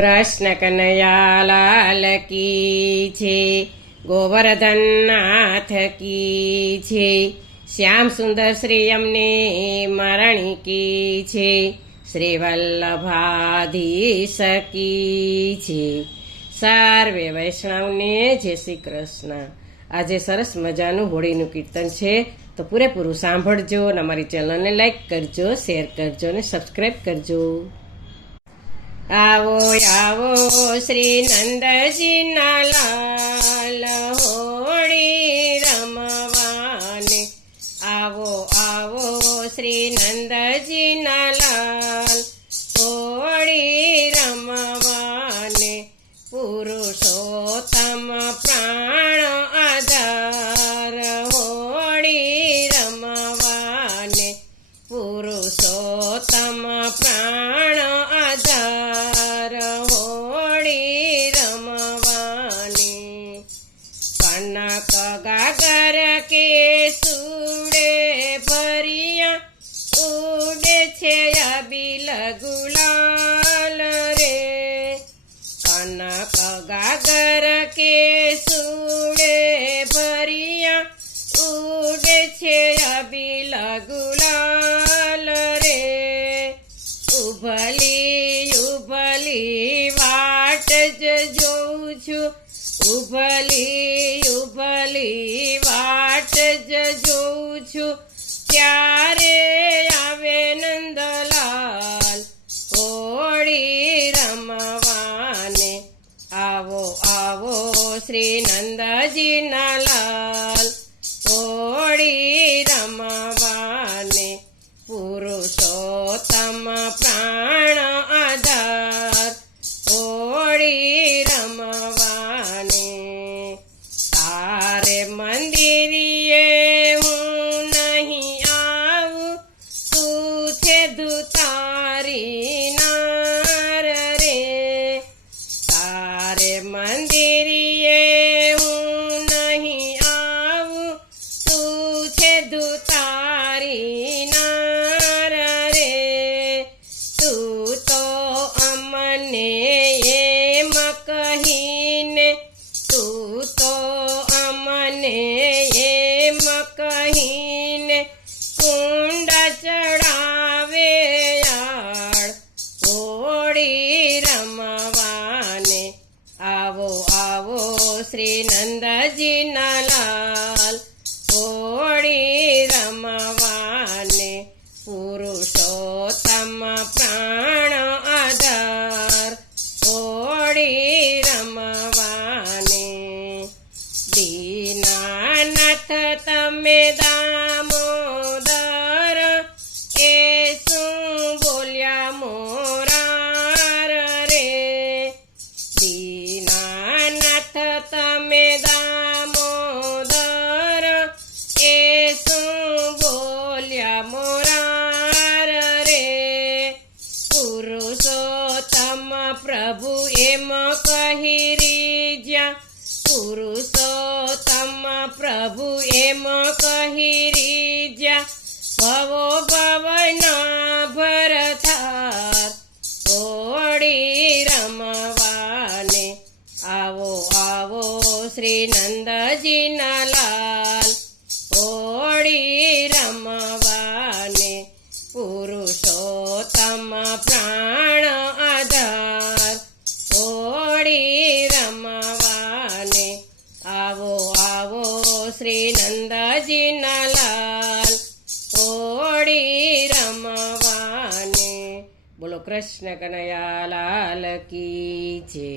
કૃષ્ણ કનૈયા લાલ કી છે, ગોવર્ધન નાથ કી છે, શ્યામ સુંદર શ્રી અમને મરણી કી છે, શ્રી વલ્લભાધીશ કી છે. સર્વે વૈષ્ણવને જય શ્રી કૃષ્ણ. આજે સરસ મજાનું હોળીનું કીર્તન છે, તો પૂરેપૂરું સાંભળજો અને અમારી ચેનલને લાઈક કરજો, શેર કરજો અને સબસ્ક્રાઈબ કરજો. આવો આવો શ્રી નંદજીના લાલ હોળી રમવાને, આવો આવો શ્રી નંદજીના લાલ હોળી રમવાને, પુરુષોત્તમ પ્રાણ આધાર હોળી રમવાને, પુરુષોત્તમ પ્રાણ આધાર હોળી રમવાને. કનક ગાગર કે સુડે ભર્યા, ઉડે છે અબીલ ગુલાલ રે. કનક ગાગર કે સુડે ભર્યા, ઉડે છે અબીલ ગુલાલ રે. ઉભલી ઉભલી વાટ જ જોઉં છું, ઉભલી ઉભલી વાટ જ જોઉં છું, ત્યારે આવે નંદલાલ હોળી રમવાને. આવો આવો શ્રી નંદજીના લાલ હોળી રમવાને, પુરુષોત્તમ પ્રાણ આધાર હોળી રમવાને. તારે મંદિરીએ હું નહીં આવું, તું છે ધુતારી નાર રે. તારે મંદિરીએ હું નહીં આવું, તું છે ધુતારી નાર રે. તું તો અમને એમ કહીને, તું તો અમને એમ કહીને કુંડા ચડાવે યાળ હોળી રમવાને. આવો આવો શ્રી નંદજીના લાલ હોળી રમવાને, પુરુષોત્તમ પ્રાણ આધાર હોળી રમવાને. દીનાનાથ તમે દામોદર, એ શું બોલ્યા મોરાર રે. દીનાનાથ તમે દામોદર, એ શું બોલ્યા મોરાર રે. પુરુષોત્તમ પ્રભુ એમ કહી રીજ્યા, પુરુષોત્તમ પ્રભુ એમ કહી રીજ્યા, ભવો ભવના ભરથાર હોળી રમવાને. આવો આવો શ્રી નંદજીના લાલ હોળી રમવાને, પુરુષોત્તમ પ્રાણ આધાર હોળી રમવાને. આવો આવો શ્રી નંદજીના લાલ હોળી રમવાને. બોલો કૃષ્ણ કનૈયા લાલ કી જય.